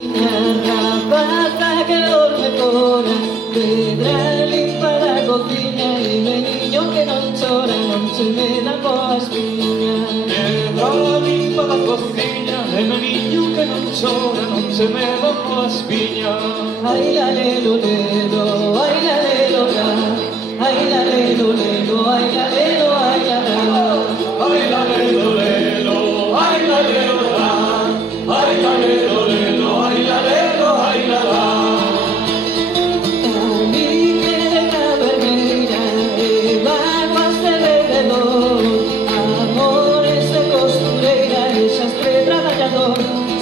Rapata que dorme fora, pedra limpa da cociña, e meniño que non chora, non se me dá coa espiña. Pedra limpa da cociña, e meniño que non chora, non se me dá coa espiña. Ai la lelo lelo, ai la lelo la, ai la lelo lelo, ai la lelo, ai la la. Ai la lelo lelo, ai la lelo la, ai la lelo lelo, ai la lelo, ai la la.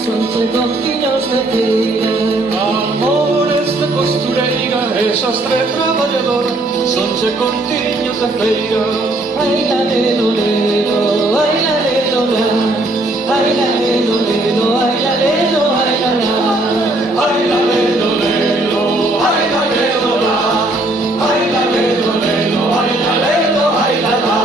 Sonche contiños de feira. Amores de costureira e xastre traballador, sonche contiños de feira. Ai la lelo lelo, ai la lelo la, ai la lelo lelo, ai la lelo, ai la la. Ai la lelo lelo, ai la lelo la, ai la lelo lelo, ai la lelo, ai la la.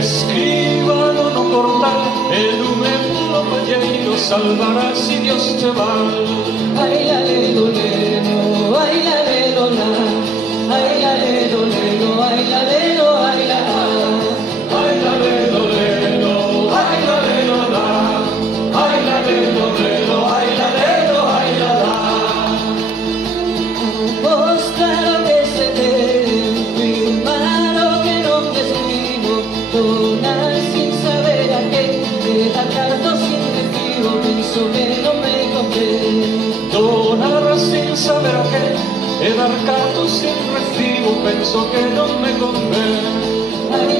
Escríbalo no portal, e lume polo palleiro, salvará si Dios te val. Ai la lelo lelo, ai la lelo la, ai la lelo lelo, ai la lelo, ai la la. Ai la lelo lelo, ai la lelo la, ai la lelo lelo, ai la lelo, ai la la. Mostrar o que se ve, firmar o que non escribo, donar sin saber a que, dar cartos sin recibo, penso que non me convén. Donar sin saber a qué, e dar cartos sin recibo, penso que non me convén. Ai